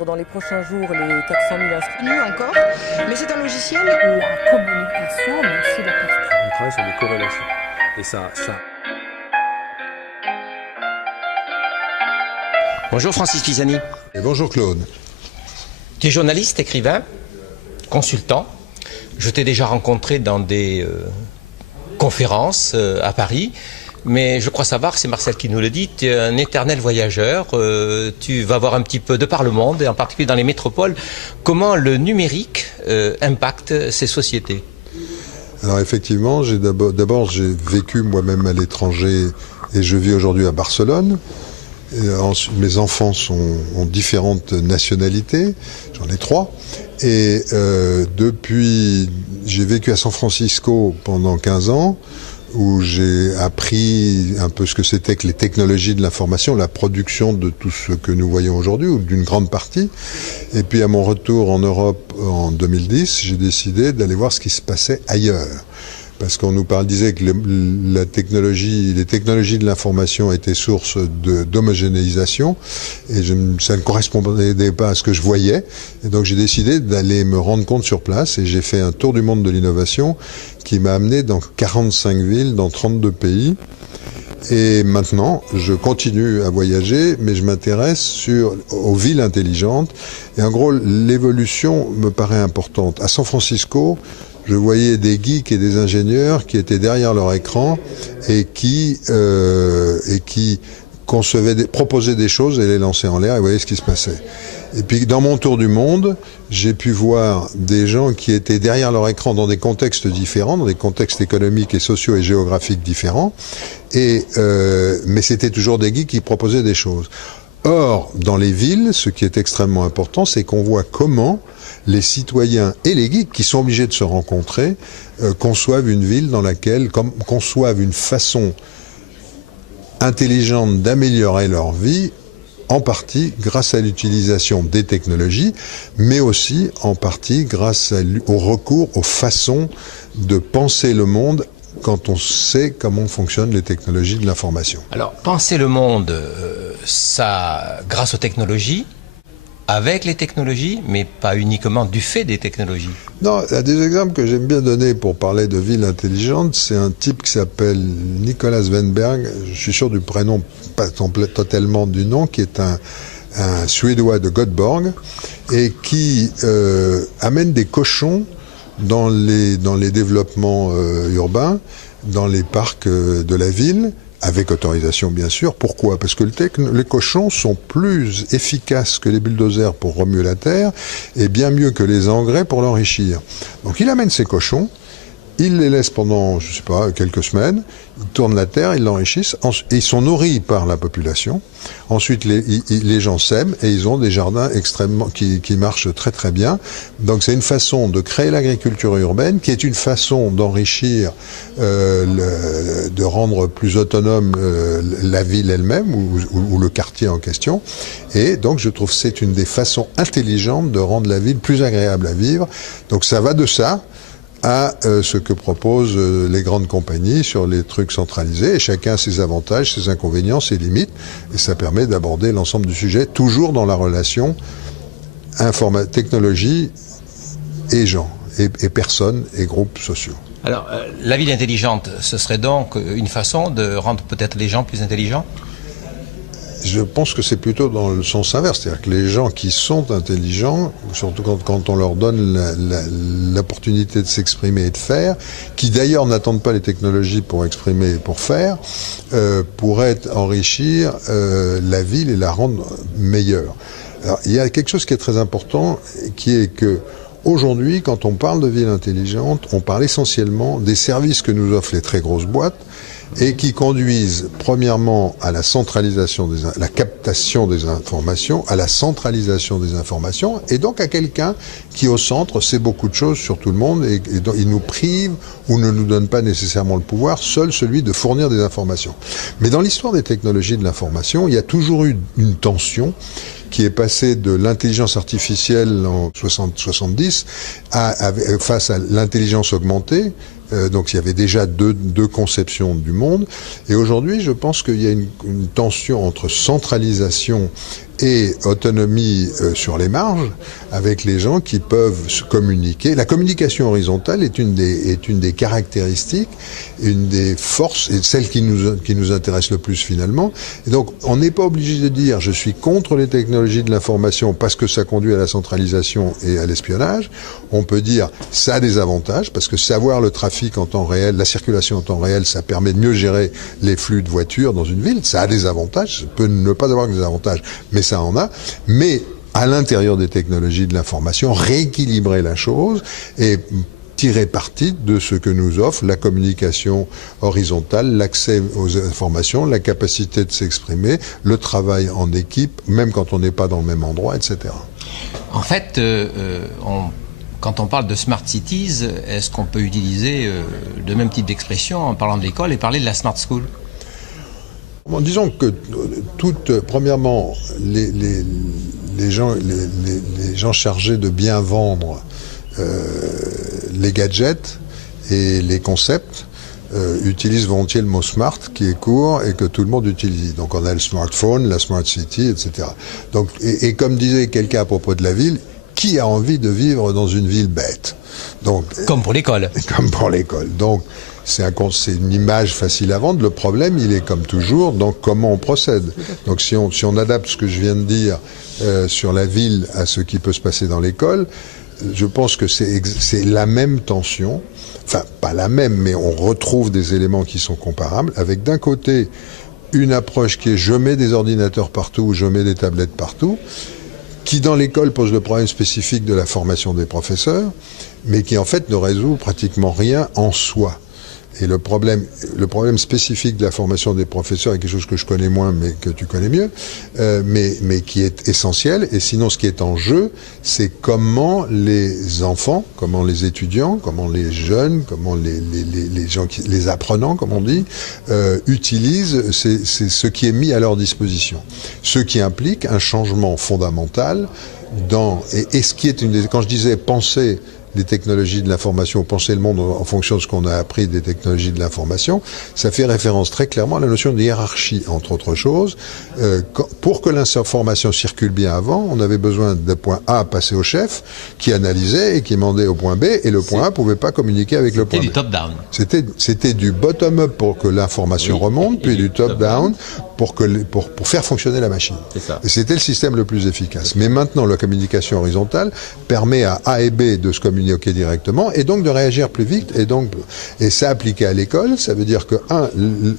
Dans les prochains jours, les 400 000 inscrits. Mieux encore, mais c'est un logiciel. La communication, mais aussi la perception. On travaille sur des corrélations. Et ça. Bonjour Francis Pisani. Et bonjour Claude. Tu es journaliste, écrivain, consultant. Je t'ai déjà rencontré dans des conférences à Paris. Mais je crois savoir, c'est Marcel qui nous le dit, tu es un éternel voyageur, tu vas voir un petit peu de par le monde, et en particulier dans les métropoles, comment le numérique impacte ces sociétés. Alors effectivement, d'abord j'ai vécu moi-même à l'étranger et je vis aujourd'hui à Barcelone. Mes enfants ont différentes nationalités, j'en ai 3. Et depuis, j'ai vécu à San Francisco pendant 15 ans, où j'ai appris un peu ce que c'était que les technologies de l'information, la production de tout ce que nous voyons aujourd'hui, ou d'une grande partie. Et puis à mon retour en Europe en 2010, j'ai décidé d'aller voir ce qui se passait ailleurs. Parce qu'on nous disait que les technologies de l'information étaient source d'homogénéisation, et ça ne correspondait pas à ce que je voyais. Et donc j'ai décidé d'aller me rendre compte sur place, et j'ai fait un tour du monde de l'innovation qui m'a amené dans 45 villes, dans 32 pays. Et maintenant, je continue à voyager, mais je m'intéresse aux villes intelligentes. Et en gros, l'évolution me paraît importante. À San Francisco, je voyais des geeks et des ingénieurs qui étaient derrière leur écran et qui proposaient des choses et les lançaient en l'air et voyaient ce qui se passait. Et puis dans mon tour du monde, j'ai pu voir des gens qui étaient derrière leur écran dans des contextes différents, dans des contextes économiques et sociaux et géographiques différents, mais c'était toujours des geeks qui proposaient des choses. Or, dans les villes, ce qui est extrêmement important, c'est qu'on voit comment les citoyens et les geeks, qui sont obligés de se rencontrer, conçoivent une ville dans laquelle, conçoivent une façon intelligente d'améliorer leur vie, en partie grâce à l'utilisation des technologies, mais aussi en partie grâce au recours aux façons de penser le monde quand on sait comment fonctionnent les technologies de l'information. Alors, penser le monde, ça, grâce aux technologies, avec les technologies, mais pas uniquement du fait des technologies. Non, il y a des exemples que j'aime bien donner pour parler de ville intelligente. C'est un type qui s'appelle Nicolas Wennberg, je suis sûr du prénom, pas totalement du nom, qui est un Suédois de Göteborg et qui amène des cochons dans les développements urbains, dans les parcs de la ville, avec autorisation bien sûr. Pourquoi? Parce que les cochons sont plus efficaces que les bulldozers pour remuer la terre et bien mieux que les engrais pour l'enrichir. Donc il amène ces cochons, il les laisse pendant, je sais pas, quelques semaines, ils tournent la terre, ils l'enrichissent, et ils sont nourris par la population. Ensuite, les gens sèment et ils ont des jardins extrêmement qui marchent très très bien. Donc c'est une façon de créer l'agriculture urbaine, qui est une façon d'enrichir, de rendre plus autonome la ville elle-même ou le quartier en question. Et donc je trouve que c'est une des façons intelligentes de rendre la ville plus agréable à vivre. Donc ça va de ça à ce que proposent les grandes compagnies sur les trucs centralisés, et chacun a ses avantages, ses inconvénients, ses limites, et ça permet d'aborder l'ensemble du sujet, toujours dans la relation technologie et gens, et personnes et groupes sociaux. Alors, la ville intelligente, ce serait donc une façon de rendre peut-être les gens plus intelligents ? Je pense que c'est plutôt dans le sens inverse, c'est-à-dire que les gens qui sont intelligents, surtout quand on leur donne l'opportunité de s'exprimer et de faire, qui d'ailleurs n'attendent pas les technologies pour exprimer et pour faire, pourraient enrichir la ville et la rendre meilleure. Alors, il y a quelque chose qui est très important, qui est que aujourd'hui, quand on parle de ville intelligente, on parle essentiellement des services que nous offrent les très grosses boîtes, et qui conduisent premièrement à la centralisation la captation des informations, à la centralisation des informations, et donc à quelqu'un qui au centre sait beaucoup de choses sur tout le monde et donc il nous prive ou ne nous donne pas nécessairement le pouvoir, seul celui de fournir des informations. Mais dans l'histoire des technologies de l'information, il y a toujours eu une tension qui est passée de l'intelligence artificielle en 70 face à l'intelligence augmentée, Donc il y avait déjà deux conceptions du monde. Et aujourd'hui, je pense qu'il y a une tension entre centralisation et autonomie sur les marges, avec les gens qui peuvent se communiquer. La communication horizontale est une des caractéristiques, une des forces, et celle qui nous intéresse le plus finalement. Et donc, on n'est pas obligé de dire « je suis contre les technologies de l'information parce que ça conduit à la centralisation et à l'espionnage ». On peut dire « ça a des avantages » parce que savoir le trafic en temps réel, la circulation en temps réel, ça permet de mieux gérer les flux de voitures dans une ville. Ça a des avantages, ça peut ne pas avoir que des avantages, mais ça en a. Mais à l'intérieur des technologies de l'information, rééquilibrer la chose et tirer parti de ce que nous offre la communication horizontale, l'accès aux informations, la capacité de s'exprimer, le travail en équipe, même quand on n'est pas dans le même endroit, etc. En fait, quand on parle de smart cities, est-ce qu'on peut utiliser le même type d'expression en parlant de l'école et parler de la smart school ? Bon, disons que premièrement, les gens chargés de bien vendre les gadgets et les concepts utilisent volontiers le mot smart qui est court et que tout le monde utilise. Donc on a le smartphone, la smart city, etc. Donc, et comme disait quelqu'un à propos de la ville, qui a envie de vivre dans une ville bête? Donc, comme pour l'école. Comme pour l'école. Donc c'est une image facile à vendre. Le problème, il est comme toujours dans comment on procède. Donc si on adapte ce que je viens de dire sur la ville à ce qui peut se passer dans l'école, je pense que c'est la même tension, enfin pas la même, mais on retrouve des éléments qui sont comparables, avec d'un côté une approche qui est je mets des ordinateurs partout, je mets des tablettes partout, qui dans l'école pose le problème spécifique de la formation des professeurs, mais qui en fait ne résout pratiquement rien en soi. Et le problème spécifique de la formation des professeurs est quelque chose que je connais moins, mais que tu connais mieux, mais qui est essentiel. Et sinon, ce qui est en jeu, c'est comment les enfants, comment les étudiants, comment les jeunes, comment les gens, les apprenants, comme on dit, utilisent ce qui est mis à leur disposition. Ce qui implique un changement fondamental et ce qui est quand je disais penser des technologies de l'information, penser le monde en fonction de ce qu'on a appris des technologies de l'information, ça fait référence très clairement à la notion de hiérarchie, entre autres choses. Pour que l'information circule bien avant, on avait besoin d'un point A passer au chef, qui analysait et qui mandait au point B, et le point A ne pouvait pas communiquer avec le point B. C'était du top-down. C'était du bottom-up pour que l'information remonte, puis du top-down pour faire fonctionner la machine. Et c'était le système le plus efficace. Mais maintenant, la communication horizontale permet à A et B de se communiquer directement et donc de réagir plus vite et ça appliqué à l'école, ça veut dire que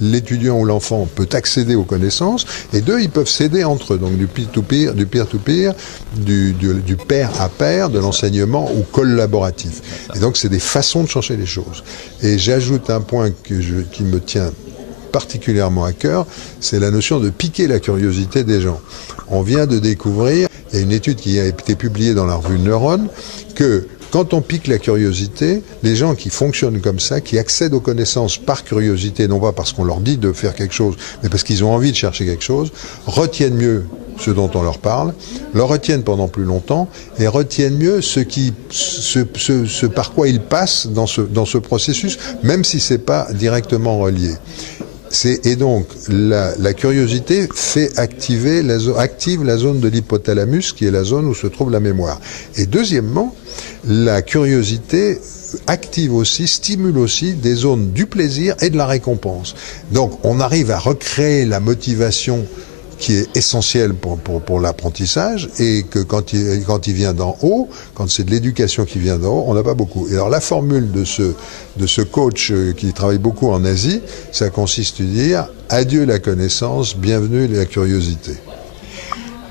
l'étudiant ou l'enfant peut accéder aux connaissances et deux, ils peuvent s'aider entre eux, donc du peer-to-peer, du pair à pair, de l'enseignement ou collaboratif. Et donc c'est des façons de changer les choses. Et j'ajoute un point qui me tient particulièrement à cœur, c'est la notion de piquer la curiosité des gens. On vient de découvrir, il y a une étude qui a été publiée dans la revue Neuron, que quand on pique la curiosité, les gens qui fonctionnent comme ça, qui accèdent aux connaissances par curiosité, non pas parce qu'on leur dit de faire quelque chose, mais parce qu'ils ont envie de chercher quelque chose, retiennent mieux ce dont on leur parle, le retiennent pendant plus longtemps et retiennent mieux ce par quoi ils passent dans ce processus, même si c'est pas directement relié. Et donc, la curiosité active la zone de l'hypothalamus, qui est la zone où se trouve la mémoire. Et deuxièmement, la curiosité stimule aussi des zones du plaisir et de la récompense. Donc, on arrive à recréer la motivation qui est essentiel pour l'apprentissage et que quand il vient d'en haut, quand c'est de l'éducation qui vient d'en haut, on n'a pas beaucoup. Et alors la formule de ce coach qui travaille beaucoup en Asie, ça consiste à dire adieu la connaissance, bienvenue la curiosité.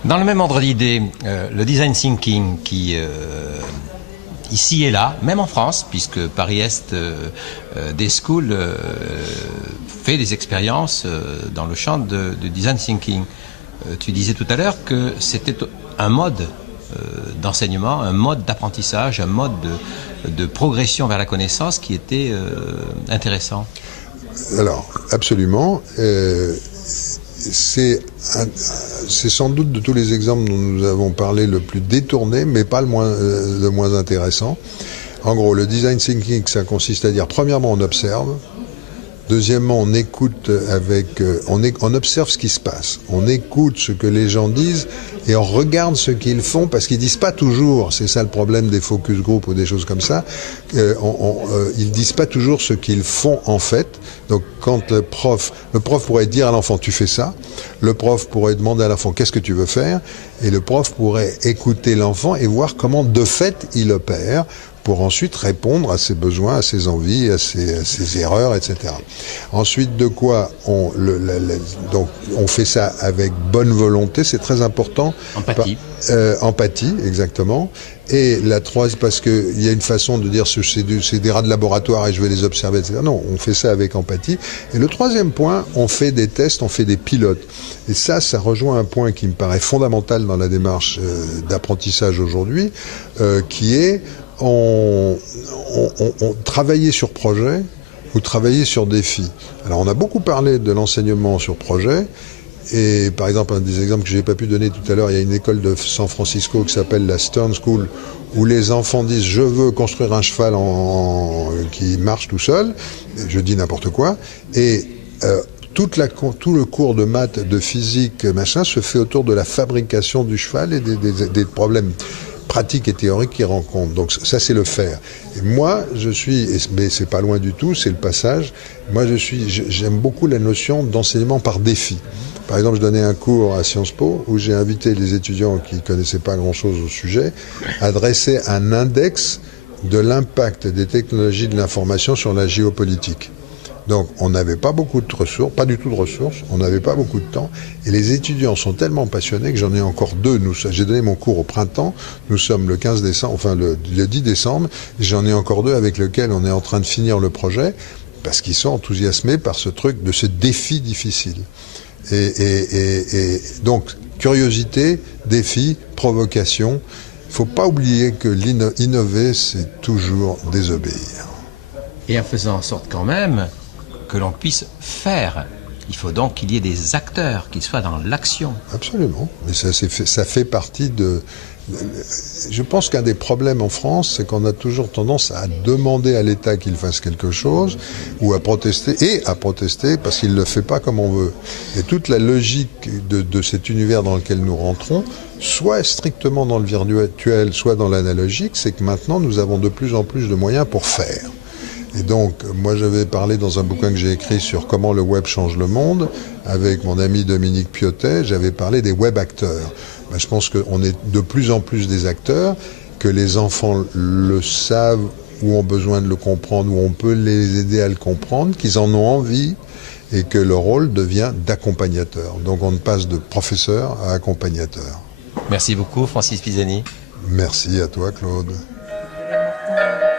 Dans le même ordre d'idée, le design thinking qui ici et là, même en France, puisque Paris-Est des schools fait des expériences dans le champ de design thinking. Tu disais tout à l'heure que c'était un mode d'enseignement, un mode d'apprentissage, un mode de progression vers la connaissance qui était intéressant. Alors, absolument. C'est sans doute de tous les exemples dont nous avons parlé le plus détourné, mais pas le moins intéressant. En gros, le design thinking, ça consiste à dire, premièrement, on observe. Deuxièmement, on écoute on observe ce qui se passe. On écoute ce que les gens disent et on regarde ce qu'ils font parce qu'ils disent pas toujours. C'est ça le problème des focus group ou des choses comme ça. Ils disent pas toujours ce qu'ils font en fait. Donc, quand le prof pourrait dire à l'enfant, tu fais ça. Le prof pourrait demander à l'enfant, qu'est-ce que tu veux faire? Et le prof pourrait écouter l'enfant et voir comment, de fait, il opère, pour ensuite répondre à ses besoins, à ses envies, à ses erreurs, etc. Ensuite, de quoi donc on fait ça avec bonne volonté, c'est très important. Empathie. Empathie, exactement. Et la troisième, parce qu'il y a une façon de dire c'est des rats de laboratoire et je vais les observer, etc. Non, on fait ça avec empathie. Et le troisième point, on fait des tests, on fait des pilotes. Et ça rejoint un point qui me paraît fondamental dans la démarche d'apprentissage aujourd'hui, qui est on travaillait sur projet ou travailler sur défi. Alors on a beaucoup parlé de l'enseignement sur projet. Et par exemple, un des exemples que je n'ai pas pu donner tout à l'heure, il y a une école de San Francisco qui s'appelle la Stern School, où les enfants disent « je veux construire un cheval qui marche tout seul », je dis n'importe quoi, et tout le cours de maths, de physique, machin, se fait autour de la fabrication du cheval et des problèmes pratiques et théoriques qu'ils rencontrent. Donc ça, c'est le faire. Et moi, mais c'est pas loin du tout, c'est le passage, j'aime beaucoup la notion d'enseignement par défi. Par exemple, je donnais un cours à Sciences Po où j'ai invité les étudiants qui ne connaissaient pas grand-chose au sujet à dresser un index de l'impact des technologies de l'information sur la géopolitique. Donc, on n'avait pas beaucoup de ressources, pas du tout de ressources, on n'avait pas beaucoup de temps, et les étudiants sont tellement passionnés que j'en ai encore deux. J'ai donné mon cours au printemps, nous sommes le 15 décembre, enfin le 10 décembre, j'en ai encore deux avec lesquels on est en train de finir le projet, parce qu'ils sont enthousiasmés par ce truc, de ce défi difficile. Et donc, curiosité, défi, provocation. Il ne faut pas oublier que innover, c'est toujours désobéir. Et en faisant en sorte quand même que l'on puisse faire. Il faut donc qu'il y ait des acteurs qui soient dans l'action. Absolument. Mais ça fait partie de... Je pense qu'un des problèmes en France, c'est qu'on a toujours tendance à demander à l'État qu'il fasse quelque chose ou à protester parce qu'il ne le fait pas comme on veut. Et toute la logique de cet univers dans lequel nous rentrons, soit strictement dans le virtuel, soit dans l'analogique, c'est que maintenant nous avons de plus en plus de moyens pour faire. Et donc, moi j'avais parlé dans un bouquin que j'ai écrit sur comment le web change le monde, avec mon ami Dominique Piotet, j'avais parlé des web acteurs. Je pense qu'on est de plus en plus des acteurs, que les enfants le savent ou ont besoin de le comprendre, ou on peut les aider à le comprendre, qu'ils en ont envie, et que le rôle devient d'accompagnateur. Donc on passe de professeur à accompagnateur. Merci beaucoup, Francis Pisani. Merci à toi, Claude. Martin.